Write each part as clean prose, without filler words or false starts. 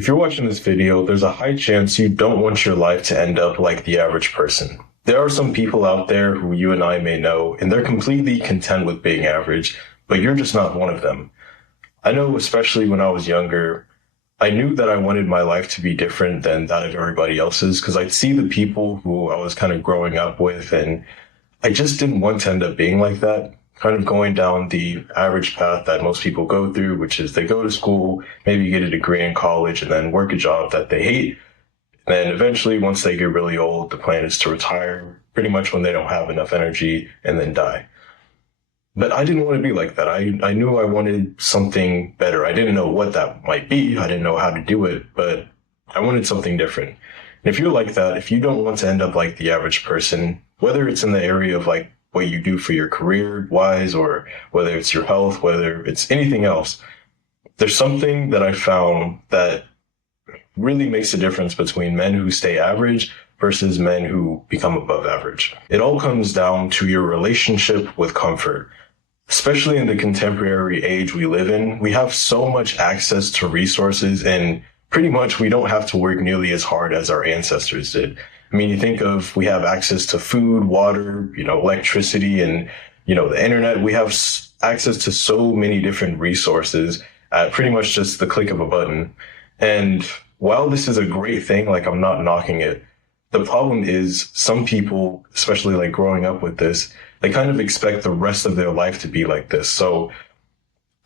If you're watching this video, there's a high chance you don't want your life to end up like the average person. There are some people out there who you and I may know, and they're completely content with being average, but you're just not one of them. I know, especially when I was younger, I knew that I wanted my life to be different than that of everybody else's because I'd see the people who I was kind of growing up with, and I just didn't want to end up being like that, kind of going down the average path that most people go through, which is they go to school, maybe get a degree in college, and then work a job that they hate. And then eventually, once they get really old, the plan is to retire pretty much when they don't have enough energy and then die. But I didn't want to be like that. I knew I wanted something better. I didn't know what that might be. I didn't know how to do it, but I wanted something different. And if you're like that, if you don't want to end up like the average person, whether it's in the area of like what you do for your career wise, or whether it's your health, whether it's anything else, there's something that I found that really makes a difference between men who stay average versus men who become above average. It all comes down to your relationship with comfort. Especially in the contemporary age we live in, we have so much access to resources, and pretty much we don't have to work nearly as hard as our ancestors did. I mean, you think of, we have access to food, water, electricity, and, the internet. We have access to so many different resources at pretty much just the click of a button. And while this is a great thing, like, I'm not knocking it, the problem is some people, especially like growing up with this, they kind of expect the rest of their life to be like this. So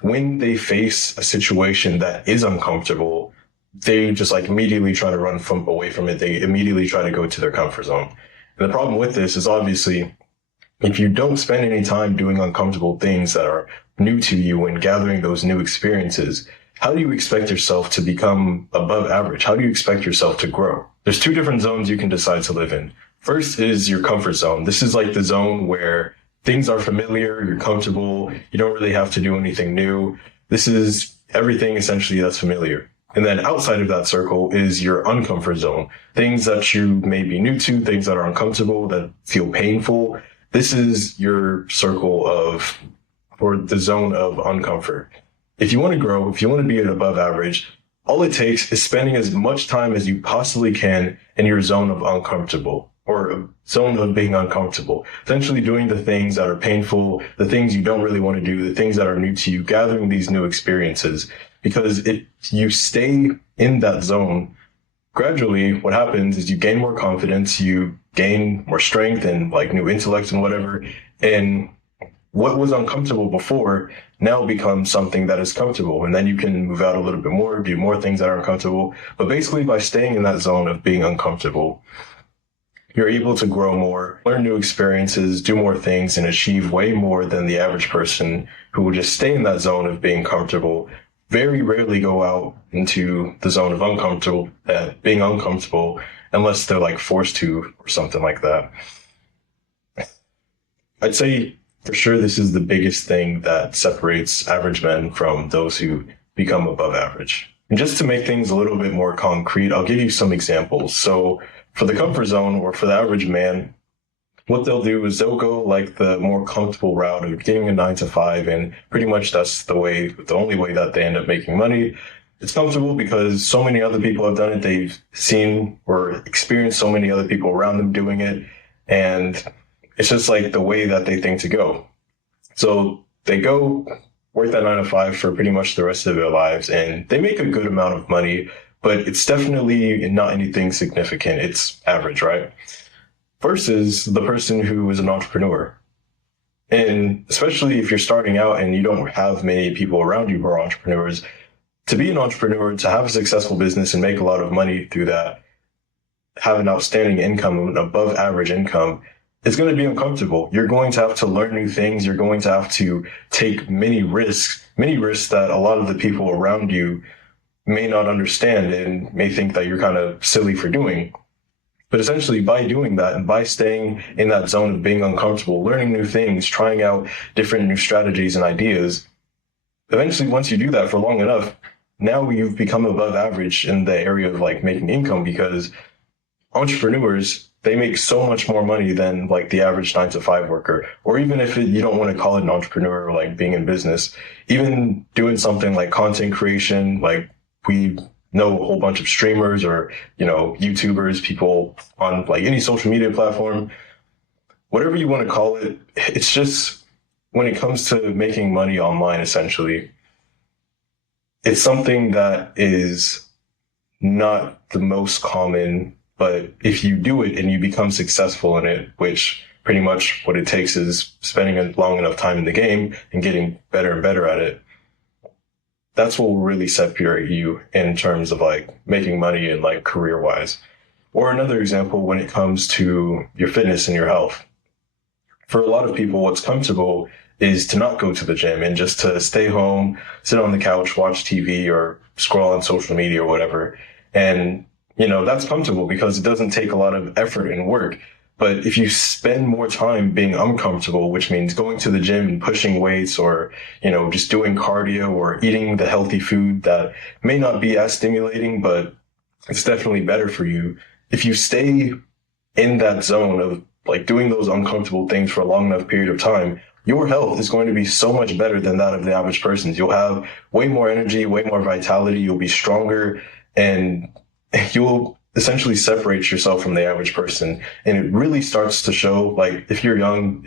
when they face a situation that is uncomfortable, they just like immediately try to run away from it. They immediately try to go to their comfort zone. And the problem with this is, obviously, if you don't spend any time doing uncomfortable things that are new to you and gathering those new experiences, how do you expect yourself to become above average? How do you expect yourself to grow? There's two different zones you can decide to live in. First is your comfort zone. This is like the zone where things are familiar, you're comfortable, you don't really have to do anything new. This is everything essentially that's familiar. And then outside of that circle is your uncomfort zone. Things that you may be new to, things that are uncomfortable, that feel painful. This is your circle of, or the zone of uncomfort. If you want to grow, if you want to be at above average, all it takes is spending as much time as you possibly can in your zone of uncomfortable, or a zone of being uncomfortable. Essentially doing the things that are painful, the things you don't really want to do, the things that are new to you, gathering these new experiences. Because if you stay in that zone, gradually what happens is you gain more confidence, you gain more strength and like new intellect and whatever. And what was uncomfortable before now becomes something that is comfortable. And then you can move out a little bit more, do more things that are uncomfortable. But basically, by staying in that zone of being uncomfortable, you're able to grow more, learn new experiences, do more things, and achieve way more than the average person who will just stay in that zone of being comfortable, very rarely go out into the zone of being uncomfortable, unless they're like forced to or something like that. I'd say for sure this is the biggest thing that separates average men from those who become above average. And just to make things a little bit more concrete, I'll give you some examples. So for the comfort zone, or for the average man, what they'll do is they'll go like the more comfortable route of getting a 9 to 5, and pretty much that's the only way that they end up making money. It's comfortable because so many other people have done it. They've seen or experienced so many other people around them doing it, and it's just like the way that they think to go. So they go work that 9 to 5 for pretty much the rest of their lives, and they make a good amount of money, but it's definitely not anything significant. It's average, right? Versus the person who is an entrepreneur. And especially if you're starting out and you don't have many people around you who are entrepreneurs, to be an entrepreneur, to have a successful business and make a lot of money through that, have an outstanding income, an above average income, it's going to be uncomfortable. You're going to have to learn new things. You're going to have to take many risks that a lot of the people around you may not understand and may think that you're kind of silly for doing. But essentially, by doing that and by staying in that zone of being uncomfortable, learning new things, trying out different new strategies and ideas, eventually, once you do that for long enough, now you've become above average in the area of like making income, because entrepreneurs, they make so much more money than like the average 9 to 5 worker. Or even if you don't want to call it an entrepreneur or like being in business, even doing something like content creation, like we know a whole bunch of streamers or, YouTubers, people on like any social media platform, whatever you want to call it. It's just when it comes to making money online, essentially, it's something that is not the most common, but if you do it and you become successful in it, which pretty much what it takes is spending a long enough time in the game and getting better and better at it, that's what will really separate you in terms of like making money and like career wise. Or another example, when it comes to your fitness and your health. For a lot of people, what's comfortable is to not go to the gym and just to stay home, sit on the couch, watch TV or scroll on social media or whatever. And, that's comfortable because it doesn't take a lot of effort and work. But if you spend more time being uncomfortable, which means going to the gym and pushing weights or, just doing cardio or eating the healthy food that may not be as stimulating, but it's definitely better for you. If you stay in that zone of like doing those uncomfortable things for a long enough period of time, your health is going to be so much better than that of the average person's. You'll have way more energy, way more vitality. You'll be stronger, and you'll essentially separate yourself from the average person. And it really starts to show, like, if you're young,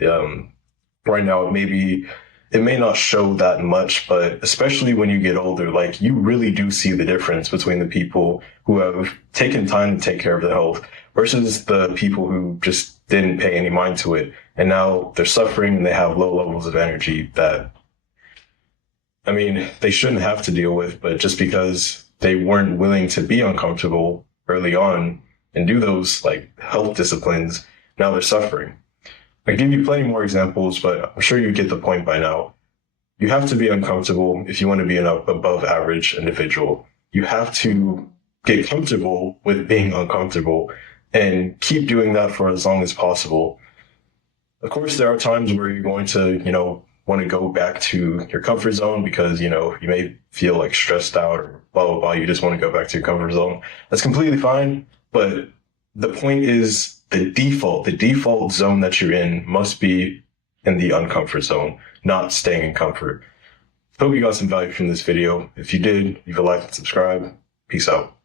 right now, it may not show that much, but especially when you get older, like, you really do see the difference between the people who have taken time to take care of their health versus the people who just didn't pay any mind to it. And now they're suffering and they have low levels of energy that, they shouldn't have to deal with, but just because they weren't willing to be uncomfortable early on and do those like health disciplines, now they're suffering. I give you plenty more examples, but I'm sure you get the point by now. You have to be uncomfortable if you want to be an above average individual. You have to get comfortable with being uncomfortable and keep doing that for as long as possible. Of course, there are times where you're going to, want to go back to your comfort zone because, you may feel like stressed out or blah, blah, blah. You just want to go back to your comfort zone. That's completely fine. But the point is the default zone that you're in must be in the uncomfort zone, not staying in comfort. Hope you got some value from this video. If you did, leave a like and subscribe. Peace out.